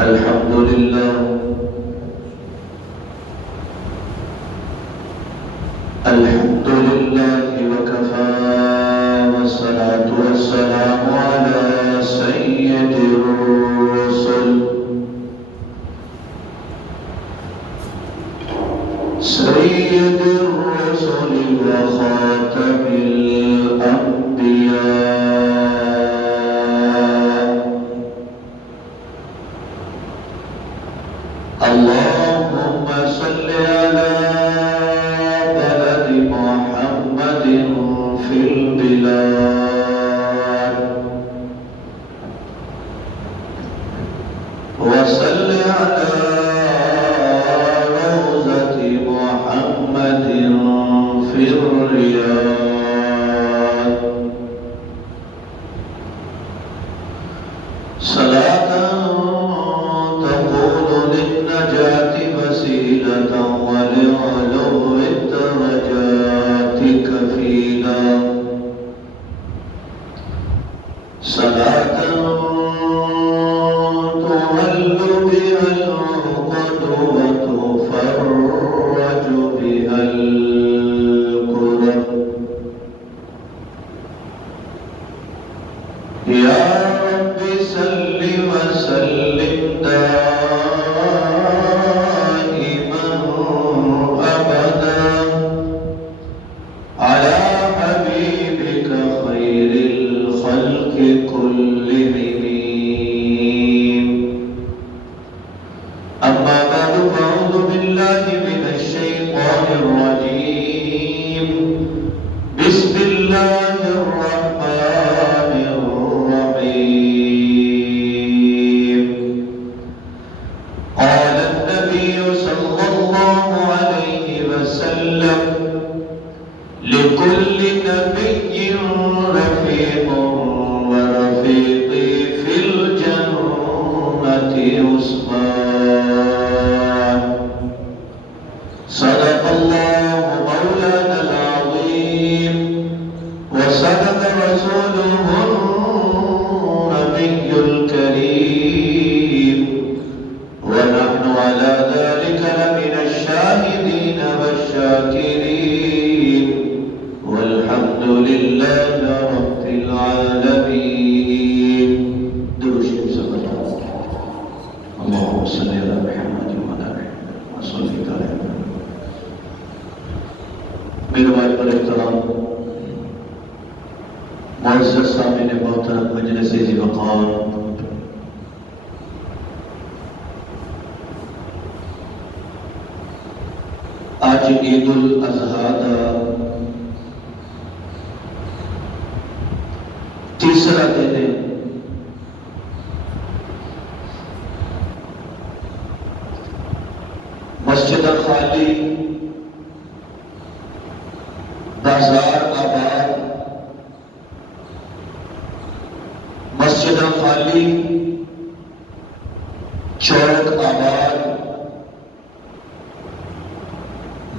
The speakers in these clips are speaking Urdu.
الحمد لله الحمد لله وكفى والصلاة والسلام على سيد الرسل سيد الرسل وخاتم الأنبياء اللهم صل على بلد محمد في البلاد وصل على روضة محمد في الرياض صلاة تكون للنجاة وسيلة ولعلو الدرجات كفيلا صلاة تهل بها العقد وتفرج بها الكرب يا رب صل وسلم دائما أبدا على حبيبك خير الخلق كلهم أما بعد فأعوذ بالله من الشيطان الرجيم بسم الله الرحمن الرحيم قال النبي صلى الله عليه وسلم لكل نبي رفيق ورفيقي في الجنة عثمان صدق الله مولانا العظيم وصدق رسوله النبي الكريم ونحن على ذلك لمن الشاهدين والشاكرين والحمد لله رب العالمين درود شریف اللهم صل على محمد وعلى آل محمد وصل على میرے بھائی پر احترام معزز سامعین محترم مجلس ذی وقار آج عید الاضحیٰ کا تیسرا دن ہے مسجد خالی بازار آباد مسجد خالی چوک آباد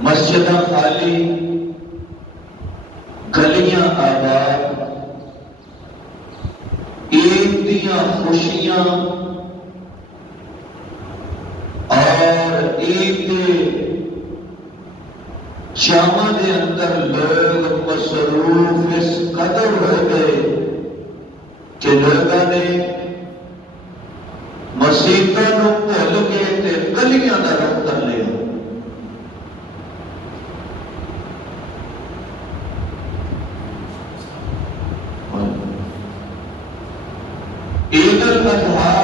مسجد خالی گلیاں آباد عید دیاں خوشیاں اور عید کے جامع دے اندر لوگ مصروف اس قدر ہو گئے کہ لوگوں نے مسیتاں نو بھول کے تے گلیاں دا رخ کر لیا عید الاضحیٰ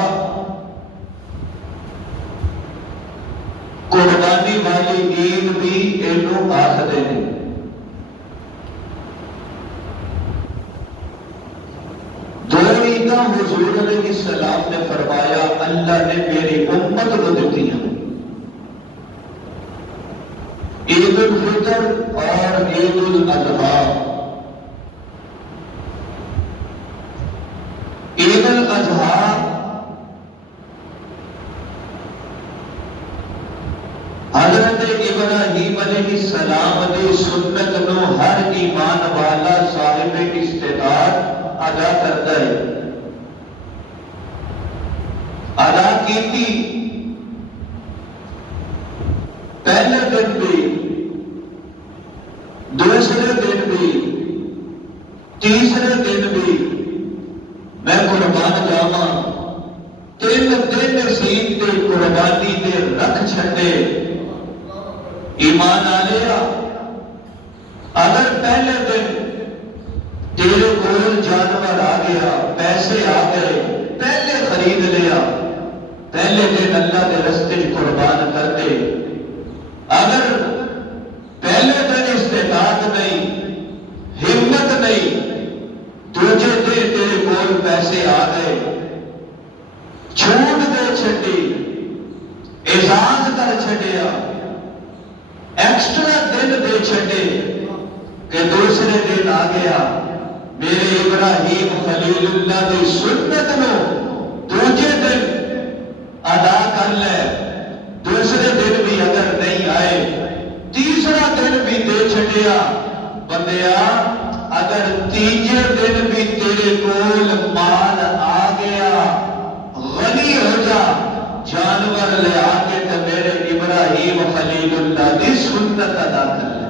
قربانی والی عید بھی اینو آخدے ہیں دو عیداں حضور علیہ السلام نے فرمایا اللہ نے میری امت کو دیتی ہیں عید الفطر اور عید الاضحیٰ عید الاضحیٰ حضرت ابراہیم علیہ السلام دی سنت نو ہر ایمان والا صاحب استطاعت ادا کرتا ہے. ادا کی تھی، پہلے دن بھی، دوسرے دن بھی، تیسرے دن بھی میں قربان جاواں 3 دن سین تے قربانی دے رکھ چھڈے۔ ایمان آ لیا، اگر پہلے دن تیرے کول جانور آ گیا، پیسے آ گئے، پہلے خرید لیا، پہلے دن اللہ کے رستے قربان کر دے۔ اگر پہلے دن استطاعت نہیں، ہمت نہیں، دوجے دن تیرے کول پیسے آ گئے، چھوٹ دے چھڈی، اعزاز کر چھڈیا، ایکسٹرا دن دے چھڈے کہ دوسرے دن آ گیا، میرے ابراہیم خلیل اللہ کی سنت نو دوجے دن ادا کر لے، دوسرے دن بھی اگر نہیں آئے، تیسرا دن بھی دے چھڈیا۔ بندیا اگر تیجے دن بھی تیرے کول مال آ گیا، غنی ہو جا، جانور لے آ کے تو میرے ابراہیم خلیل اللہ کی سنت ادا کر لے۔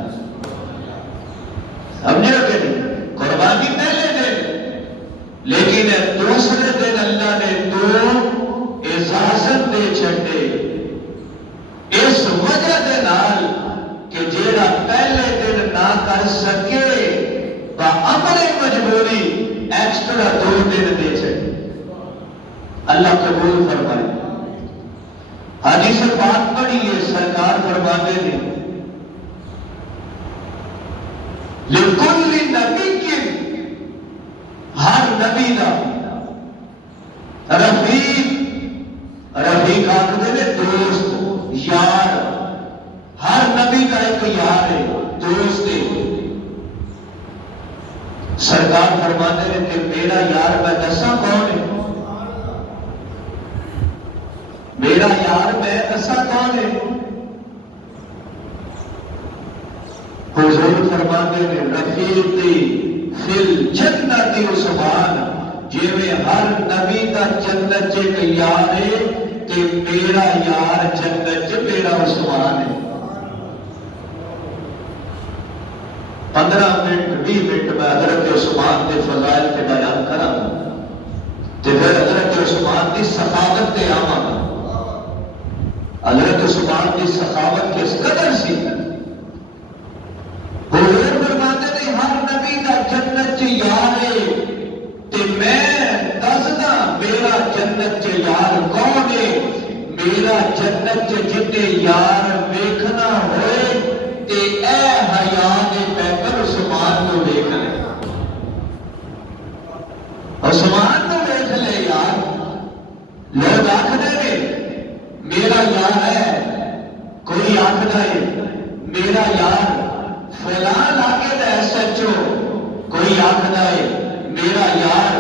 سمجھے کہ نہیں؟ قربانی پہلے دن، لیکن دوسرے دن اللہ نے تو اجازت دے چھڈے، اس وجہ دے نال کہ جیڑا پہلے دن نہ کر سکے با عمل مجبوری ایکسٹرا 2 دن دے چھڈے۔ اللہ قبول فرمائے۔ حدیث پاک پڑھیے، سرکار فرماتے ہیں لِكُلِّ نَبِيٍّ، ہر نبی دا رفیق آخدے نے دوست، یار، ہر نبی کا ایک یار ہے، دوست ہے۔ سرکار فرماتے ہیں کہ میرا یار میں دساں کون ہے؟ میرا یار میں دساں کون ہے؟ حضور فرماتے ہیں رفیقی فی الجنت عثمان، جی میں ہر نبی کا جنت ایک یار ہے تے میرا یار جنت میرا عثمان ہے۔ 15 منٹ 20 منٹ میں حضرت عثمان کے فضائل کے بیان کرا تو پھر حضرت عثمان کی سخاوت تے آواں گا۔ حضرت عثمان کی سخاوت کس قدر سی؟ حضور فرماتے ہیں ہر نبی کا جنت یار ہے تے میں دسدا میرا جنت یار کون ہے؟ میرا جنت جتنے یار ویکھنا ہوئے تے اے حیا دے پیغمبر عثمان کو ویکھ لے، عثمان کو ویکھ لے یار۔ لوگ آکھدے نے میرا یار ہے، کوئی آکھدا ہے میرا یار فلاں علاقے دا ایس ایچ او، کوئی آکھدا ہے میرا یار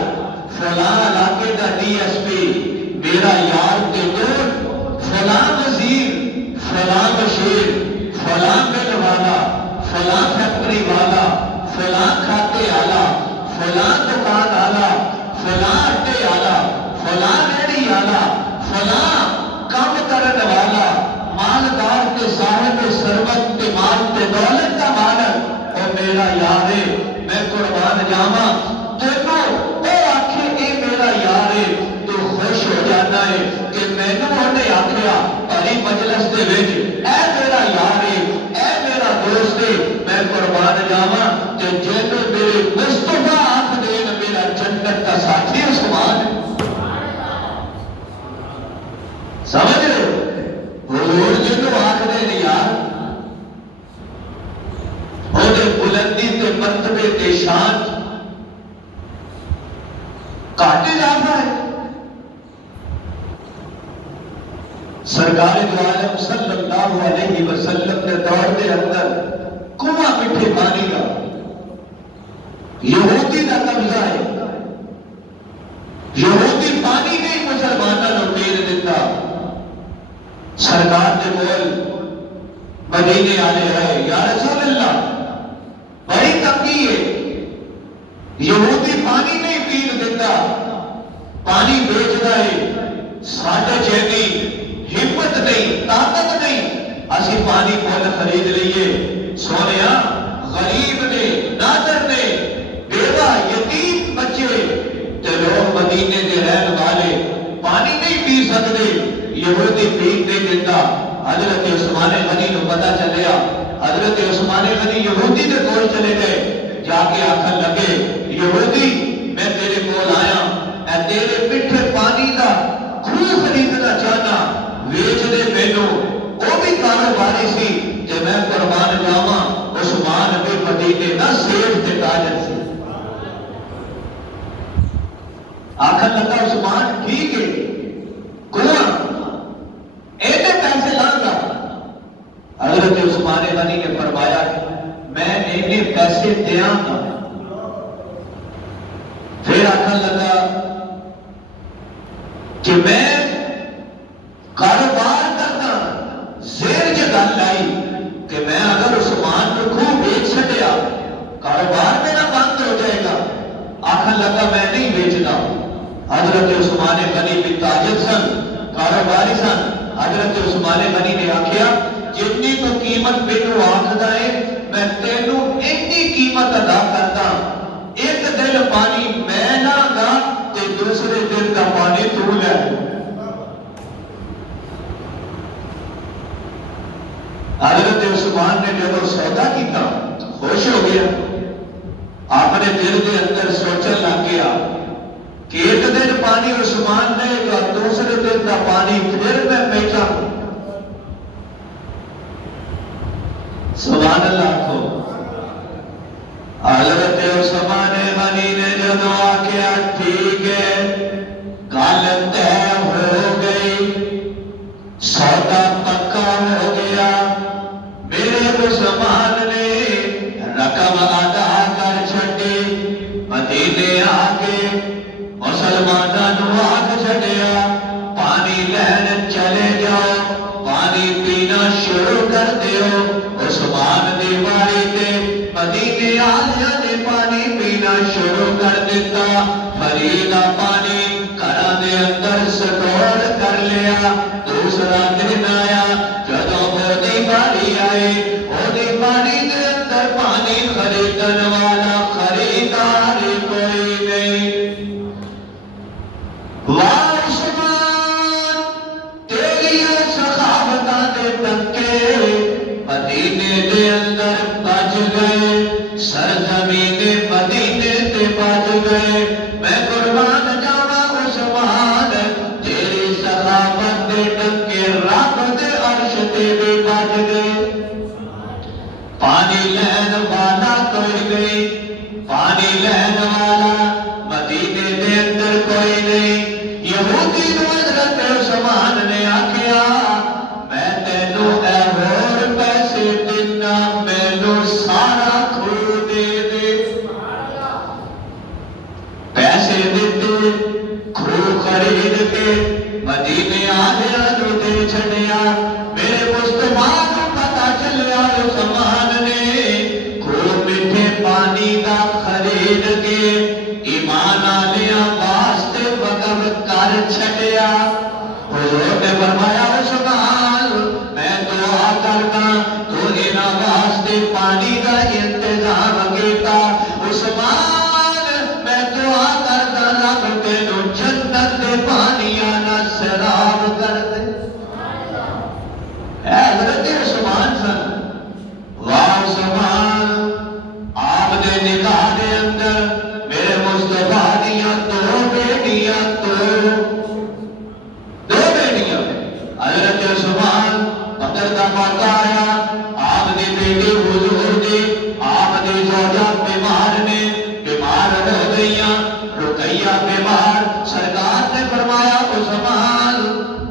فلاں علاقے دا ڈی ایس پی، میرا یار تے دوست فلاں وزیر، فلاں بشیر، فلاں مل والا، فلاں فیکٹری والا، فلاں کھاتے والا، فلاں دکان والا، فلاں اڈے والا، فلاں ریڑھی والا، فلاں کام کرن والا، مالدار کے صاحب ثروت تے مال تے دولت کا مالک، او میرا یار ہے، میں قربان جاواں۔ دیکھو اے آکھے اے میرا یار ہے تو خوش ہو جانا ہے کہ مینوں انہیں آکھیا بڑی مجلس دے وچ اے میرا یار ہے، اے میرا دوست ہے، میں قربان جاواں کہ جینوں میرے مصطفیٰ آکھ دین میرا جنت کا ساتھی عثمان ہے۔ سمجھ رہے ہو؟ حضور جنوں آکھ دین یار، اوہدے بلندی تے مرتبے تے شان کاٹے جاتا ہے۔ سرکار دو عالم صلی اللہ علیہ وسلم نے دور کے اندر کنواں میٹھے پانی کا یہودی کا قبضہ ہے، یہودی پانی نہیں مسلمانوں کو دے دیتا۔ سرکار نے بول مدینے آنے رہے، یا رسول اللہ بڑی تنگی ہے، یہودی پانی نہیں پین دیتا، پانی بیچتا ہے، 6.5 اسی پانی مول خرید لیے. سونیا غریب نے نادر نے بیوہ یتیم بچے تے لوگ مدینے دے رہن والے پانی نہیں پی سکتے. یہودی پین نہیں دیتا. حضرت عثمان غنی کو پتا چلیا. حضرت عثمان غنی یہودی دے کول چلے گئے. جا کے آخر لگے یہودی میں تیرے کول آیا اے تیرے پیٹھے پانی دا کھو خریدنا چاہنا ویچ دے مینوں. وہ بھی کاروباری سی کہ میں قربان جاواں. عثمان بھی مدینے دا سیف تے تاجر سی. آخر لگا عثمان ٹھیک ہے کنواں ایسے پیسے لاؤں گا. حضرت عثمان غنی نے فرمایا میں اینے پیسے دیاں گا. پھر آخر لگا کہ میں کاروبار کرنا. زیر جو گل لائی کہ میں اگر عثمان کو خوب بیچ چھڑیا کاروبار میرا بند ہو جائے گا. آخر لگا میں نہیں بیچنا. حضرت عثمان غنی بھی تاجر سن کاروباری سن. حضرت عثمان غنی نے آخیا جتنی تو قیمت مینوں آکھدا ہے میں تینوں اتنی قیمت ادا کرتا. ایک دن پانی میں نہ گا تے دوسرے دن کا پانی تو لے. حضرت عثمان نے جب سودا کیتا خوش ہو گیا. آپ نے دل کے اندر سوچن لگ گیا کہ ایک دن پانی عثمان دے گا دوسرے دن کا پانی پھر میں بیٹھا ہوں. سبحان اللہ کو. حضرت عثمان غنی نے جب آکیا ٹھیک ہے گل طے ہو گئی سودا پکا ہو گیا. میرے عثمان نے رقم ادا کر چھڈی. مدینے آ کے مسلماناں نوں آکھ چھڈیا پانی لین چلے جاؤ پانی پینا شروع کر دیو. عثمان دی باری تے مدینے آلیاں نے پانی پینا شروع کر دیتا. فریدا پانی گھراں دے اندر سٹور کر لیا. دوسرا دن آیا جدوں اودی باری آئی اودی باری دے اندر پانی خریدن والا خریدار کوئی نہیں. واہ عثمان تیری سخاوتاں دے ٹکے مدینے دے اندر بج گئے. سرزمین مدینے تے بج گئے. میں قربان جاواں عثمان تیری سخاوت دے ٹکے رب دے عرش تے بھی بج گئے. پانی لین والا کوئی نہیں. پانی لین والا مدینے دے اندر کوئی نہیں. یہودی نوں حضرت عثمان نے آکھیا میں تینوں اے ہور پیسے دینا مینوں سارا کھو دے دے. پیسے دیتے کھو خرید کے مدینے آلیاں نوں دے چھڈیا. میرے مصطفیٰ کو پتا چلیا عثمان نے کھو میٹھے پانی دا خرید کے ایمان آلیاں واسطے وقف کر چھڈیا. حضور نے فرمایا عثمان میں دعا کردا تو انہاں واسطے پانی دا انتظام کیتا. عثمان میں دعا کردا رب تینوں جنت دے پانیاں نال سیراب کر دے. اے حضرت عثمان سن. واہ عثمان آپ دے نکاح دے اندر میرے مصطفیٰ دیاں دو بیٹیاں حضرت عثمان بدر دا موقع آیا. آپ دی بیٹی حضور دی آپ دی زوجہ بیمار نے بیمار ہو گئیاں. رقیہ بیمار. سرکار نے فرمایا عثمان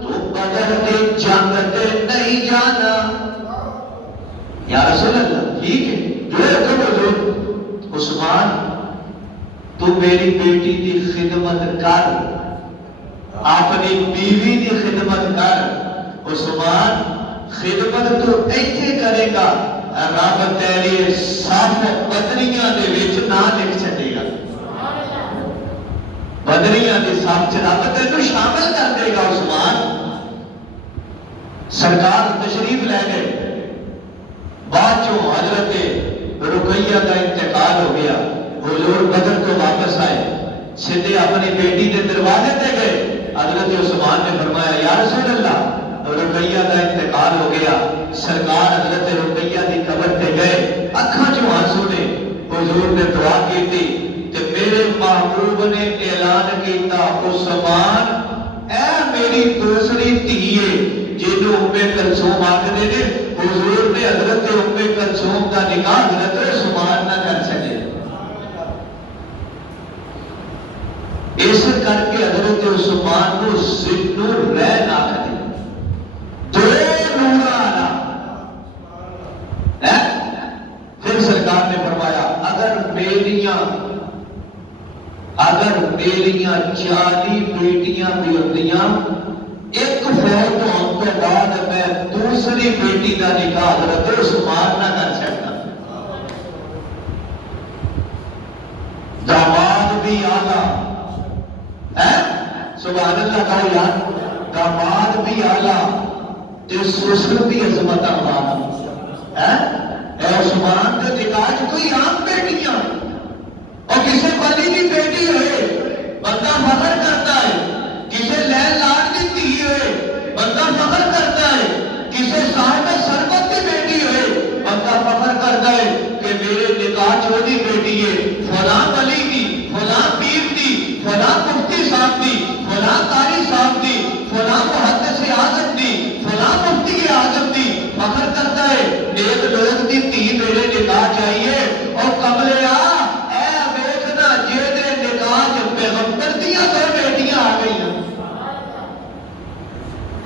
تو بدر دی جنگ تے نہیں جانا. یا رسول اللہ ٹھیک ہے جو حکم حضور. عثمان تو میری بیٹی دی خدمت کر اپنی بیوی دی خدمت کر. عثمان خدمت تو ایتھے کرے گا رب تیری صف بدریاں دے وچ نہ لکھ چھڈے گا. بدریاں دی صف چ رب تینوں شامل کر دے گا. عثمان سرکار تشریف لے گئے. بعد چوں حضرت رقیہ کا انتقال ہو گیا، حضور بدر تو واپس آئے، سیدھے اپنی بیٹی کے دروازے تے گئے، حضرت عثمان نے فرمایا یا رسول اللہ رقیہ کا انتقال ہو گیا، سرکار حضرت رقیہ کی قبر تے گئے، اکھاں چوں آنسو نے، حضور نے دعا کی تھی تے میرے محبوب نے اعلان کیتا عثمان اے میری دوسری دھیے جنوں ام کلثوم آکھدے نے، حضور نے حضرت ام کلثوم کا نکاح حضرت عثمان نہ کر سکے، اس کر کے حضرت عثمان کو ذی النورین آکھدے، دو نور والا۔ پھر سرکار نے فرمایا اگر میریاں 40 بیٹیاں بھی ہوندیاں، ایک فوت ہونے کے بعد میں دوسری بیٹی کا نکاح حضرت عثمان نہ کر سکتا، داماد بھی آلہ ہے، سبحان اللہ کا یار، داماد بھی آلہ تے سسر بھی عظمت والا ہے، اے عثمان کے نکاح کوئی عام بیٹیاں اور کسی ولی کی بیٹی ہوئے بندہ فخر کرتا ہے، کسی لین لاڈ کی دھی ہوئے بندہ فخر کرتا ہے، کسی صاحب ثروت کی بیٹی ہوئے بندہ فخر کرتا ہے کہ میرے نکاح چھوٹی بیٹی ہے، فلاں ولی دی، فلاں پیر دی، فلاں مفتی صاحب دی، فلاں قاری صاحب دی، فلاں محدث اعظم دی، فلاں مفتی اعظم دی، فخر کرتا ہے نیک لوگ دی دھی میرے نکاح چاہیے، اور کملیا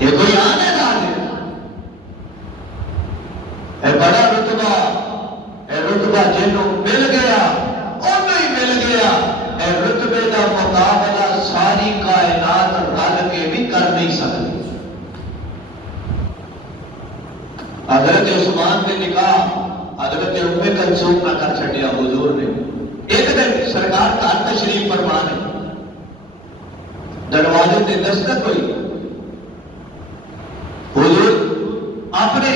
یہ کوئی آنے راج ہے، بڑا رتبہ، رتبہ جنوں مل گیا انہوں ہی مل گیا، رتبے کا مقابلہ ساری کائنات رل کے بھی کر نہیں سکتی۔ حضرت عثمان نے نکاح حضرت ام کلثوم نہ کر چھڈیا، حضور نے ایک دن سرکار گھر تشریف فرما نے، دروازے تے دستک ہوئی، حضور اپنے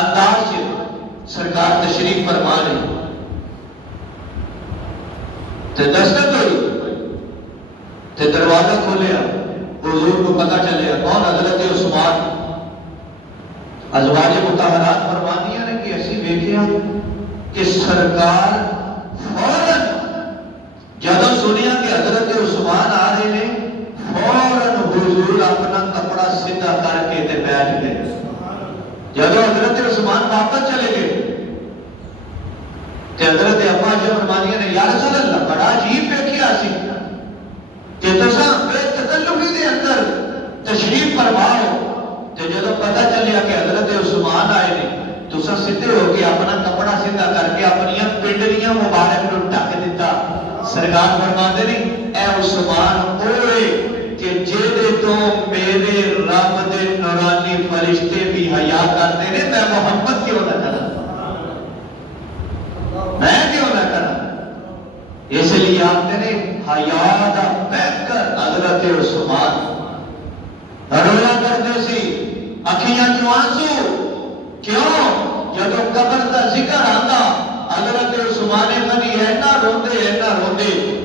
انداز سے سرکار تشریف فرما لے تے دستک ہوئی تے دروازہ کھولیا، حضور کو پتہ چلیا کون؟ حضرت عثمان۔ ازواج مطہرات فرمانیاں نے کہ ایسی دیکھیا کہ سرکار فوراً جب سنیا کہ حضرت عثمان آ رہے ہیں، فوراً حضور اپنا کپڑا سیدھا کر کے تے بیٹھ گئے۔ جب حضرت عثمان واپس چلے گئے تے حضرت ابا جو فرمانیاں نے یا رسول اللہ بڑا عجیب دیکھیا سی کہ تساں بے تکلفی دے اندر تشریف فرماؤ، تے جب پتہ چلیا کہ حضرت عثمان آئے نے تساں سیدھے ہو کے اپنا کپڑا سیدھا کر کے اپنی پنڈلیاں مبارک نوں ڈھک دیتا۔ سرکار فرماتے نہیں اے عثمان اوے کہ جیدے تو میرے رب دے نورانی فرشتے بھی حیا کرتے ہیں، میں محمد کیوں نہ کرا، میں کیوں نہ کرا؟ اس لیے آپ نے حیا دا بہتر حضرت عثمان رویا کرتے سی، اکھیاں چوں آنسو، کیوں؟ جب قبر کا ذکر آتا حضرت عثمان غنی اینا روندے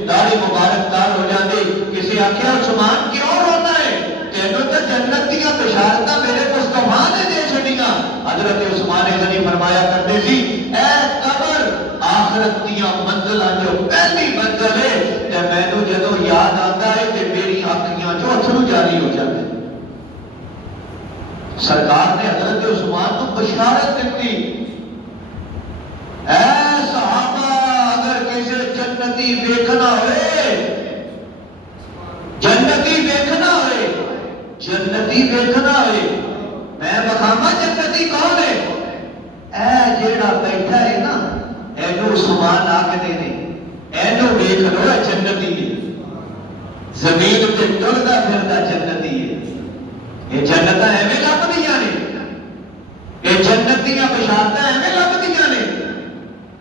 داڑھی مبارک دار ہو جاتے، کسی آخیا عثمان کیوں رونا ہے؟ تینوں تو جنت دیا بشارتاں میرے مصطفیٰ نے دے چھڑیاں۔ حضرت عثمان غنی فرمایا کرتے سی اے قبر آخرت دیا منزلاں جو پہلی منزل ہے، تے مینوں جدوں یاد آتا ہے کہ میری آنکھیاں جو اتھرو جاری ہو جاتے۔ سرکار نے حضرت عثمان کو بشارت دیتی، اے صحابہ اگر کسی جنتی دیکھنا ہوئے، میں بخاما جنتی کون ہے؟ اے جیڑا بیٹھا ہے نا اینو عثمان آکھدے نے، اینو دیکھ لو اے جنتی ہے، زمین تے ٹردا پھردا جنتی ہے۔ یہ جنتاں ایویں لبدیاں نے، یہ جنتیاں بشارتاں ایویں لبدیاں نے۔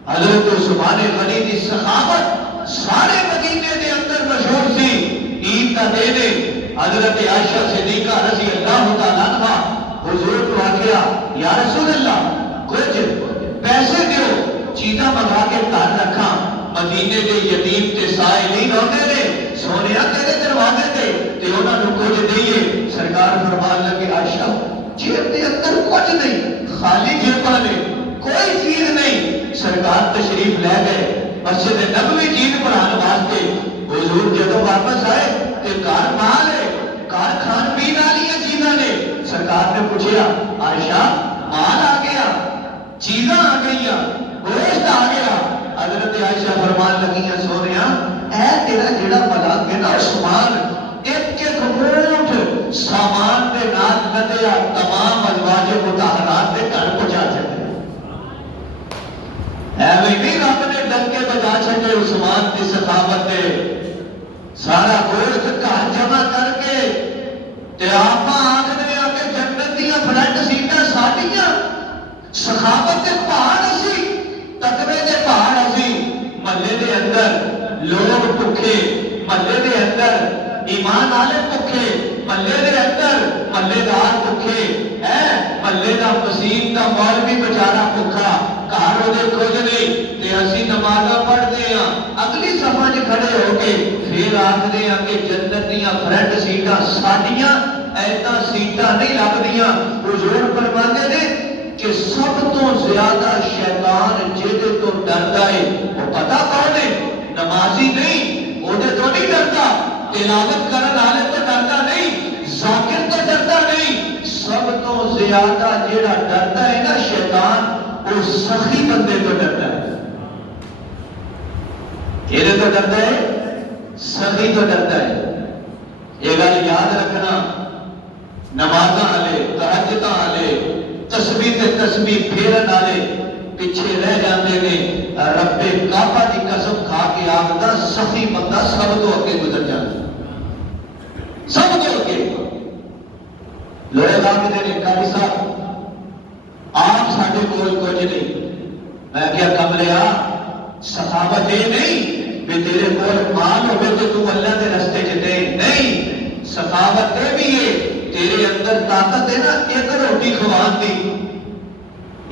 حضرت عثمان غنی دی سخاوت سارے مدینے دے اندر مشہور سی۔ عید کا دن حضرت عائشہ صدیقہ رضی اللہ تعالیٰ عنہ حضور کو آخیا یا رسول اللہ کچھ کچھ دئیے. سرکار فرمان لگے عائشہ جیب کے اندر کچھ نہیں، خالی جیباں نے، کوئی چیز نہیں. سرکار تشریف لے گئے مسجد نبوی چیز پڑھانے واسطے. حضور جدو واپس آئے کہ گھر مال ہے، گھر کھان پین والی چیزاں نے. سرکار نے پوچھا عائشہ مال آ گیا، چیزاں آ گئی، گوشت آ گیا. حضرت عائشہ فرمان لگی سونیا اے تیرا جڑا ملک ہے نا عثمان، ایک ایک موٹ سامان دے نال لدیا تمام ازواج مطہرات دے گھر پہنچا چھڈے. ایویں نہیں رب نے ڈنکے بجا چھڈے عثمان کی سخاوت دے. سارا گوشت گھر جمع کر کے تے آپاں آکھدے آ کہ جنت دیاں فرنٹ سیٹاں ساڈیاں، سخاوت دے پہاڑ اسی، تقوی دے پہاڑ اسی. محلے دے اندر لوگ بھکھے، محلے دے اندر ایمان والے بھکھے، محلے دے اندر محلے دار بھکھے ہے، محلے دا مسیح دا مولوی بیچارہ بھکھا، گھر وہ کچھ نہیں تے اسی نمازاں پڑھتے ہیں اگلی صفحہ چ کھڑے ہو کے پھر آخدے ہیں کہ جنت دیاں فرنٹ سیٹاں ساڈیاں، ایسا سیٹاں نہیں لگدیاں. حضور فرماندے نے کہ سب تو زیادہ شیطان جہدے تو ڈردا ہے وہ پتہ کون ہے؟ نمازی نہیں، وہ تو نہیں ڈرتا، تلاوت کرن والے تو ڈرتا نہیں، ذاکر تو ڈرتا نہیں. سب تو زیادہ جہاں ڈرتا ہے نا شیطان، وہ سخی بندے تو ڈرتا ہے. کہنے تو ڈرتا ہے؟ سخی تو ڈرتا ہے. یہ گل یاد رکھنا، نمازاں والے، تہجداں والے، تسبیح تے تسبیح پھیرن والے پیچھے رہ جاندے نے. رب کعبہ دی قسم کھا کے آخدا سخی بندہ سب تو اگے گزر جاتا، سب تو اگے. لوگ آخدے نے قاری صاحب آپ ساڈے کول کچھ نہیں. میں کیا کملیا سخاوت یہ نہیں کہ تیرے کول مال ہوئے تو تو اللہ دے رستے چ دے نہیں. سخاوت یہ بھی ہے تیرے اندر طاقت ہے نا ایک روٹی کھوان دی،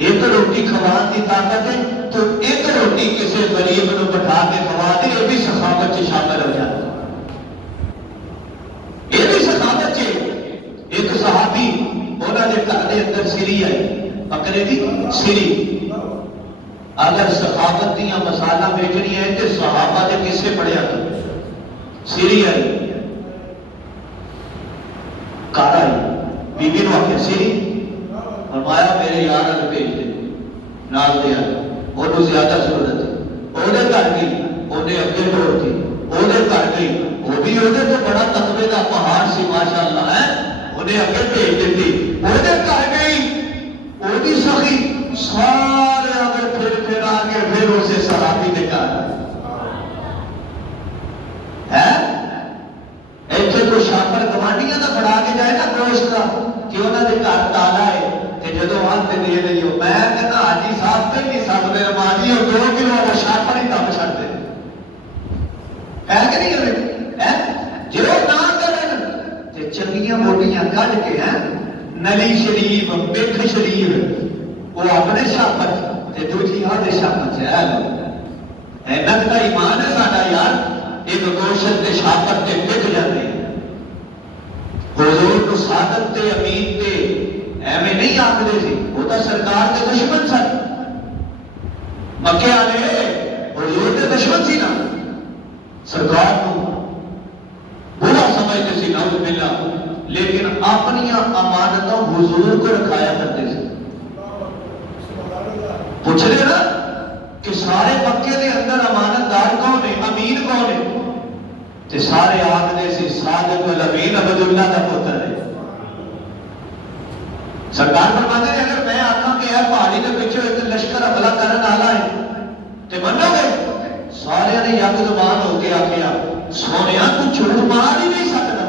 ایک روٹی کھوان دی طاقت ہے تو ایک روٹی کسی غریب نو بٹھا کے کھوا دے، یہ بھی سخاوت چ شامل ہو جاتا. یہ بھی سخاوت چ. ایک صحابی انہوں نے گھر کے اندر سری آئی، بکرے دی سری. اگر سخاوت دیاں مسالہ بیچنی ہے تو صحابہ دے کسے پڑھیا تو سری آئی. گھر آئی، بیوی نو آخیا سری، فرمایا میرے یار نال بھیج دے، نال دے آئے. انہوں زیادہ ضرورت ہے، وہ گھر گئی، انہیں اگے توڑ دی، وہ گھر گئی، وہ بھی وہ تو بڑا تقوی کا پہاڑ سی ماشاء اللہ ہے، انہیں اگے بھیج دیتی. وہ گھر گئی، وہ بھی سخی، سارے آگے پھر آگے پھر اسے صحابی نے کہا ہے ایتھے کو شاپر گوانڈیاں دا بڑھا کے جائے نا گوشت کا کہ انہوں نے گھر تالا ہے کہ جدو ہاتھ دے لئیو. میں کہنا حاجی صاحب تے نہیں سب نے نمازی اور 2 کلو والا شاپر ہی دم چھڑ دے ہے کہ نہیں ہوئے جو نہ کرن تے چنگیاں موٹیاں کڈ کے ہیں نلی شریف پکھ شریف وہ اپنے شاپر تے دوجی آدھے شاپر سے ہے لو احمد کا ایمان ہے ساڈا یار. ایک گوشت کے شاپر تے پک جاتے ہیں. حضور کو صادق تے امین تے ایویں نہیں آخدے سی، وہ تو سرکار کے دشمن سن. مکے والے حضور کے دشمن سی نا، سرکار کو برا سمجھتے سی نعوذ باللہ، لیکن اپنی امانتوں حضور کو رکھایا کرتے سی. پوچھ رہے نا کہ سارے مکے دے اندر امانت دار کون ہے، امین کون ہے؟ تے سارے آخدے سی صادق الامین عبد اللہ دا پتر ہے. سرکار فرماتے ہیں اگر میں آخا کہ ہے پہاڑی کے پیچھے ایک لشکر حملہ کرنے والا ہے تے منو گے؟ سارے نے یک زبان ہو کے آخیا سونیا تو جھوٹ مار ہی نہیں سکتا.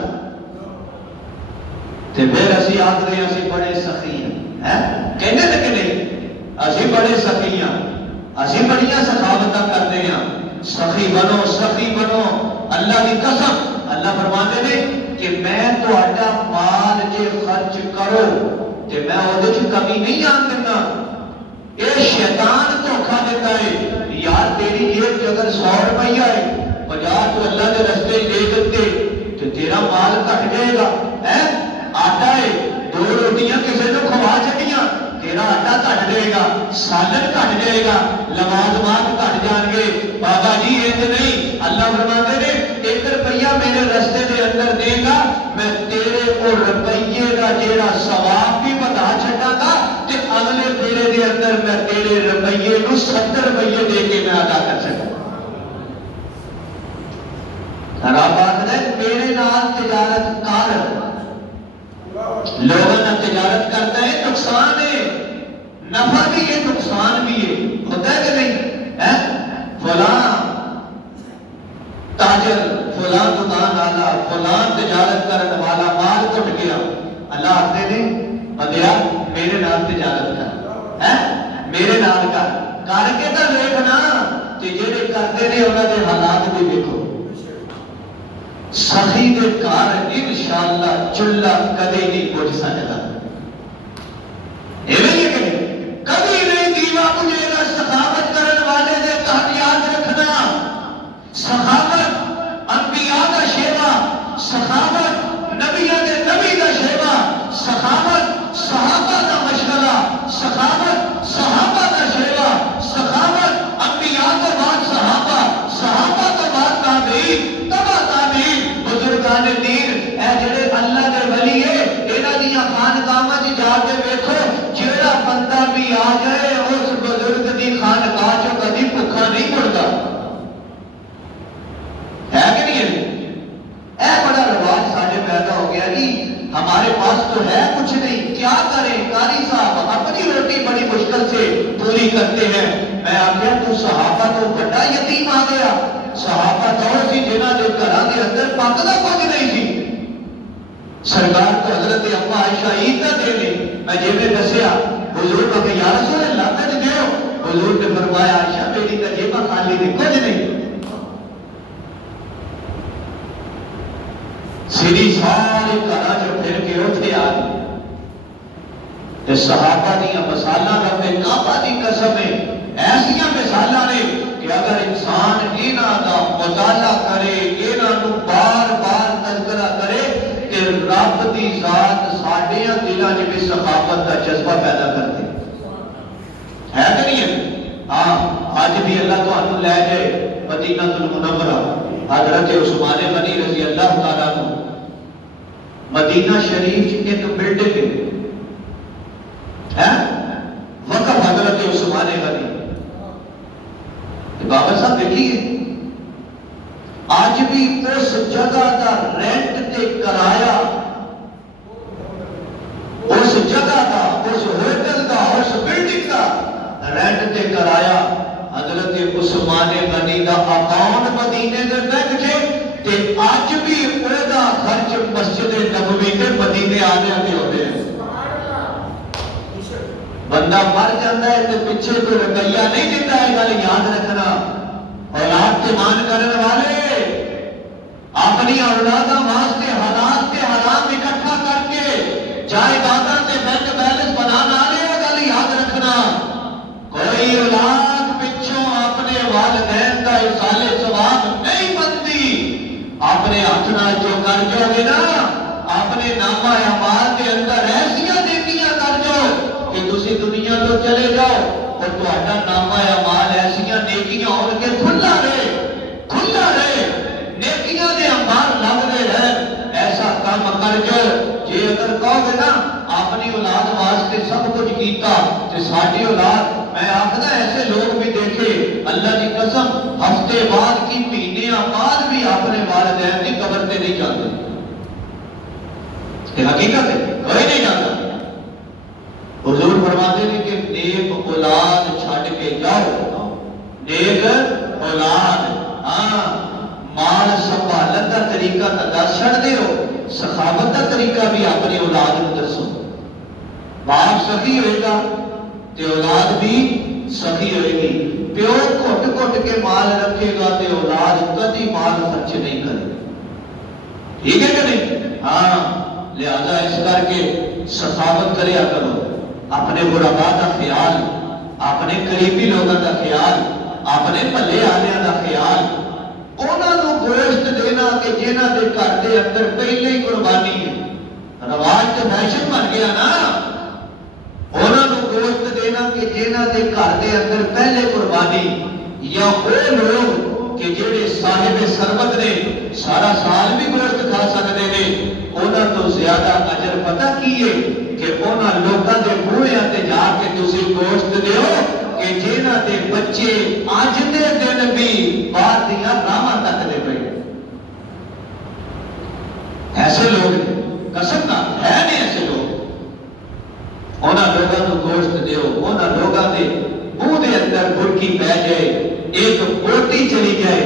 تے پھر اسی آخدے ہیں اسی بڑے سخی ہیں، کہنے تے کہ نہیں اسی بڑے سخی ہیں، اسی بڑیاں سخاوتاں کرتے ہیں. سخی بنو، سخی بنو. اللہ کی قسم اللہ فرماتے ہیں کہ میں تو اڈا مال جے خرچ کرو تے میں وہ کمی نہیں آن دینا. یہ شیطان دھوکھا دیتا ہے یار تیری جیب چ اگر 100 روپیہ ہے 50 تو اللہ کے رستے دے دیتے تو تیرا مال گھٹ جائے گا. سالن گھٹ جائے گا، لوازمات گھٹ جان گے۔ بابا جی انج نہیں، اللہ فرماتے نے 1 روپیہ میرے رستے دے اندر دے گا، میں تیرے او روپیے دا جیڑا ثواب بھی بتا چھڈاں گا تے اگلے پھیرے دے اندر میں تیرے روپیے نو 70 روپیے دے کے میں ادا کر سکوں۔ رب آخر میرے نال تجارت کر، لوگوں نے تجارت کرتا ہے، نقصان ہے، نفع بھی ہے نقصان بھی ہے، ہوتا ہے کہ نہیں؟ فلاں تاجر، فلاں دکان والا، فلاں تجارت کرنے والا مال ٹوٹ گیا، اللہ آخر نے بندیا میرے نال تجارت کر، میرے نال کر کے تو دیکھنا کہ جہے کرتے ہیں انہوں نے حالات بھی دیکھو۔ سخی دے گھر انشاءاللہ چولہا کدی نہیں پہنچ سکتا، کبھی نہیں دیوا مجھے گا۔ سخاوت کرنے والے دے تحت یاد رکھنا، سخاوت انبیاء دا شیوا، سخاوت نبیاں دے نبی دا شیوا، سخاوت صحابہ دا مشغلہ، سخاوت صحابہ دا شیوا، سخاوت انبیاء تو بعد صحابہ، صحابہ تو بعد تابعین، تبع تابعین، بزرگان دین، اے جڑے اللہ دے ولی ہے، انہاں دیاں خانقاہاں وچ جا کے ویکھو، جیڑا بندہ بھی آ جائے اس بزرگ دی خانقاہ چوں کبھی بھوکا نہیں مڑتا، ہے کہ نہیں ہے؟ اے بڑا رواج ساڈے پیدا ہو گیا جی، ہمارے پاس تو ہے کچھ نہیں، کیا کریں؟ قاری صاحب اپنی روٹی بڑی مشکل سے پوری کرتے ہیں۔ میں آخیا تو صحابہ تو بڑا یتیم آ گیا، صحابہ دور سی جنہاں دے گھراں دے اندر پکدا کچھ نہیں سی۔ سرکار تو حضرت اما عائشہ عید کا دے لے، میں جیویں دسیا حضور کو کہ یا رسول اللہ کچھ دیو، حضور نے فرمایا عائشہ میری کا جیبا خالی نہیں، کچھ نہیں۔ سیدھی ساری گھراں جو پھر کے اوتھے آ گئی تے صحابہ دیاں مثالاں رب کعبہ دی قسم ہے، ایسیاں مثالاں نے کہ اگر انسان انہاں دا مطالعہ کرے، انہاں نو بار بار تذکرہ کرے کہ رب دی ذات ساڈیاں دلاں وچ بھی سخاوت دا جذبہ پیدا کر دے، ہے کہ نہیں ہے؟ ہاں اج بھی اللہ تانوں لے جائے مدینہ المنورہ، حضرت عثمان غنی رضی اللہ تعالیٰ عنہ مدینہ شریف ایک بلڈنگ ہے، وقف حضرت عثمان غنی۔ بابا صاحب دیکھیے آج بھی اس جگہ کا رینٹ تے کرایہ، اس جگہ کا، اس ہوٹل کا، اس بلڈنگ کا رینٹ تے کرایہ حضرت عثمان غنی دا اکاؤنٹ مدینے دے بینک چ تے اج بھی اودا خرچ مسجد نبوی تے مدینے آنے تے ہوتے ہیں۔ بندہ مر جاتا ہے تے پیچھے کوئی روپیہ نہیں دیتا ہے، گل یاد رکھنا۔ اولاد تے مان کرنے والے اپنی اولاداں واسطے حلال تے حرام اکٹھا کر کے جائیداداں تے بینک بیلنس بنانا ہے، گل یاد رکھنا۔ کوئی اولاد پچھوں اپنے والدین کا ایصال ثواب نہیں بنتی، اپنے ہاتھ نال جو کر جو گے نا، اپنے نامہ اعمال کے اندر ایسیاں نیکیاں کر جو کہ تسی دنیا تو چلے جاؤ اور تہاڈا نامہ اعمال ایسیاں نیکیاں ہو کے کھلا رہے، کھلا رہے، نیکیاں دے انبار لگدے رہن۔ ایسا کام کر جو جے اگر کہو گے نا اپنی اولاد واسطے سب کچھ کیتا تے ساڈی اولاد، میں آخدا ایسے لوگ بھی دیکھے اللہ کی قسم ہفتے بعد کی مہینیاں بعد بھی اپنے والدین کی قبر تے نہیں جاتے، یہ حقیقت ہے، کوئی نہیں جاتا۔ حضور فرماتے ہیں کہ نیک اولاد چھڈ کے جاؤ، نیک اولاد، ہاں مال سنبھالن کا طریقہ تو دس چھڑ دیو، سخاوت کا طریقہ بھی اپنی اولاد کو دسو۔ باپ سخی ہوئے گا تے اولاد بھی سخی ہوئے گی، پیو گھٹ گھٹ کے مال رکھے گا تے اولاد کبھی مال خرچ نہیں کرے، ٹھیک ہے کہ نہیں؟ ہاں لہذا اس کر کے سخاوت کریا کرو، اپنے غرباء کا خیال، اپنے قریبی لوگوں کا خیال، اپنے بھلے آلیاں کا خیال، انہاں نو گوشت دینا کہ جنہاں دے گھر دے اندر پہلے ہی قربانی ہے، رواج تے فیشن بن گیا نا، انہاں نو گوشت دینا کہ جنہاں دے گھر دے اندر پہلے قربانی یا وہ لوگ کہ جڑے صاحب ثروت نے سارا سال بھی گوشت کھا سکتے ہیں، انہاں تو زیادہ اجر پتہ کی ہے کہ انہاں لوکاں دے بوہیاں تے جا کے تسی گوشت دیو کہ جنہاں دے بچے اج دے دن بھی باہر دیاں راہاں تک دے پئے۔ ایسے لوگ نے قسم نہ ہے نہیں ایسے لوگ، انہاں لوگاں کو گوشت دیو، انہاں لوگاں دے منہ دے اندر برکی پہ جائے، ایک بوٹی چلی جائے،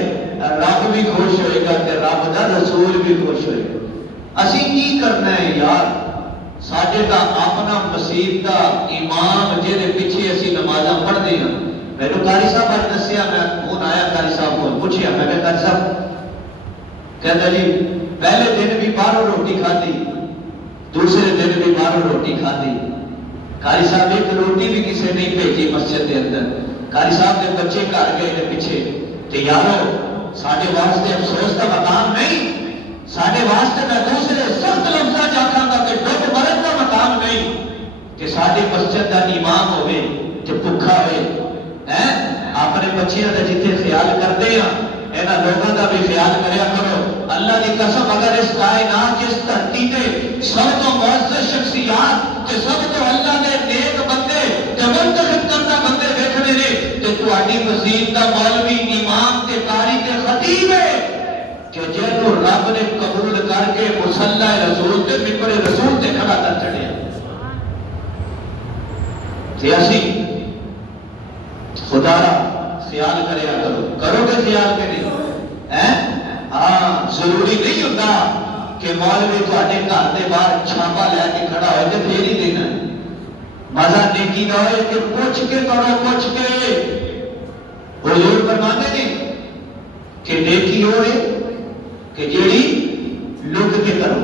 رب بھی خوش ہوئے گا کہ رب دا رسول بھی خوش ہوئے گا۔ اسی کی کرنا ہے یار، ساڈے دا اپنا مسیح دا امام جہدے پیچھے اسی نمازاں پڑھدے ہاں۔ میں نے قاری صاحب آج دسیا، میں فون آیا قاری صاحب کو پوچھیا، میں نے قاری صاحب کہتا جی پہلے دن بھی باہروں روٹی کھاتی، دوسرے دن بھی باہروں روٹی کھاتی، قاری صاحب ایک روٹی بھی کسی نہیں بھیجی مسجد کے اندر۔ قاری صاحب نے بچے گھر گئے نے پیچھے تے یارو ساڈے واسطے افسوس کا مقام نہیں، ساڈے واسطے میں دوسرے سخت لفظاں آکھاں گا کہ ڈٹ مرن کا مقام نہیں کہ ساڈی مسجد کا امام ہوئے تے بھکھا ہوئے ہیں۔ اپنے بچیاں دا جتنے خیال کرتے ہیں انہاں لوگاں دا بھی خیال کریا کرو۔ اللہ دی قسم اگر اس کائنات اس دھرتی تے سب تو معزز شخصیات تے سب تو اللہ دے نیک بندے تے منتخب کردہ بندے ویکھنے نے تے تہاڈی مسجد دا مولوی امام تے قاری تے خطیب ہے کہ جنوں رب نے قبول کر کے مصلی رسول تے ممبر رسول تے کھڑا کر چھڑیا۔ تے اسی خدا را خیال کریا کرو، کرو گے خیال کے نہیں؟ ہاں ضروری نہیں ہوتا کہ مولوی تہاڈے گھر دے باہر چھاپا لے کے کھڑا ہوئے تے پھر ہی دینا۔ مزہ نیکی دا ہوئے کہ پوچھ کے کرو، پوچھ کے۔ حضور فرماتے ہیں کہ نیکی ہوئے کہ جیڑی لک کے کرو،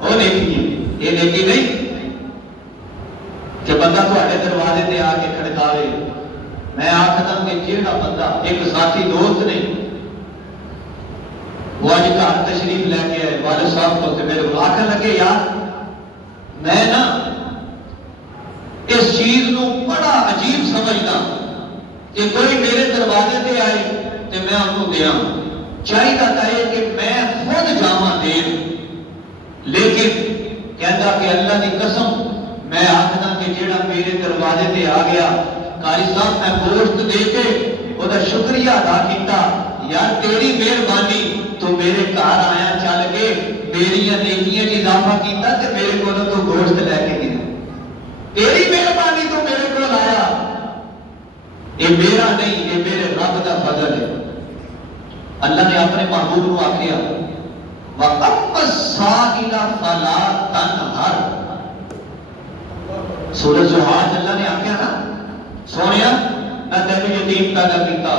وہ نیکی ہے۔ یہ نیکی نہیں کہ بندہ تہاڈے دروازے تے آ کے کھڑکاوے۔ میں آکھدا کہ جیڑا بندہ ایک ساتھی دوست نے وہ اج گھر تشریف لے کے آئے والد صاحب کو تے میرے کو آکھن لگے یار میں نا اس چیز نو بڑا عجیب سمجھدا کہ کوئی میرے دروازے تے آئے تے میں انہوں دیاں، چاہیے تھا کہ میں خود جاواں دین، لیکن کہندا کہ اللہ دی قسم میں آکھدا کہ جیڑا میرے دروازے تے آ گیا قاری صاحب میں گوشت دے کے وہ شکریہ ادا کیتا، یار تیری مہربانی تو میرے گھر آیا چل کے میری نیکیاں اضافہ کیتا تے میرے کو تو گوشت لے کے گیا، تیری مہربانی تو میرے کو آیا، یہ میرا نہیں یہ میرے رب کا فضل ہے۔ اللہ نے اپنے محبوب کو آکھیا وَأَمَّا السَّائِلَ فَلَا تَنْهَرْ۔ سورۃ زحاج اللہ نے آکھیا نا سونیا میں تینوں یتیم پیدا کیتا،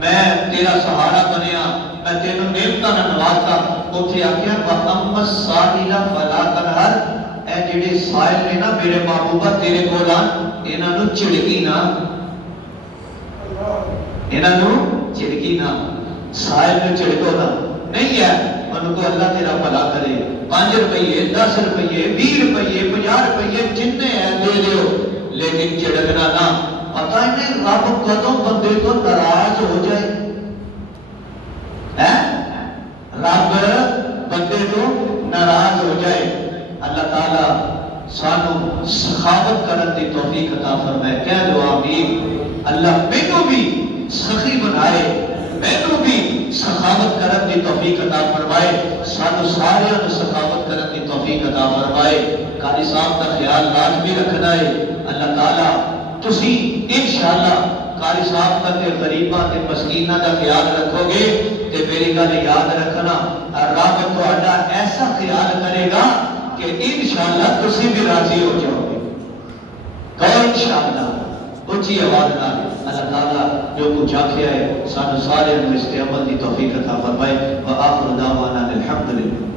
میں تیرا سہارا بنیا، میں تینوں نعمتاں نال نوازتا، اوتھے آکھیا وَأَمَّا السَّائِلَ فَلَا تَنْهَرْ۔ اے جڑے سائل نے نا میرے محبوبہ تیرے کول آن انہاں نوں چڑکی نہ، انہاں نوں چڑکی نہ، سائل نوں چڑکو نہ، نہیں ہے انہوں کو اللہ تیرا بھلا کرے، 5 روپے 10 روپے 20 روپے 50 روپے جتنے ہیں دے دیو، لیکن چڑکنا نہ۔ پتہ ہی نہیں رب کدوں بندے کو ناراض ہو جائے، رب بندے کو ناراض ہو جائے۔ اللہ تعالیٰ سانو سخاوت کرن دی توفیق عطا فرمائے، کہہ دو آمین۔ اللہ مینوں بھی سخی بنائے، مینوں بھی سخاوت کرن دی توفیق عطا فرمائے، سانو سارے سخاوت کرن دی توفیق عطا فرمائے۔ قاری صاحب کا خیال لازمی رکھنا ہے۔ اللہ تعالیٰ تسی انشاءاللہ قاری صاحب کا تے غریباں تے مسکیناں دا خیال رکھو گے تے میری گل یاد رکھنا رب تہاڈا ایسا خیال کرے گا کہ انشاءاللہ تسی بھی راضی ہو جاؤ گے۔ کہو انشاءاللہ اونچی آواز نال۔ اللہ تعالیٰ جو کچھ آکھیا ہے سانو سارے اس تے عمل دی توفیق عطا فرمائے۔ وآخر دعوانا الحمدللہ۔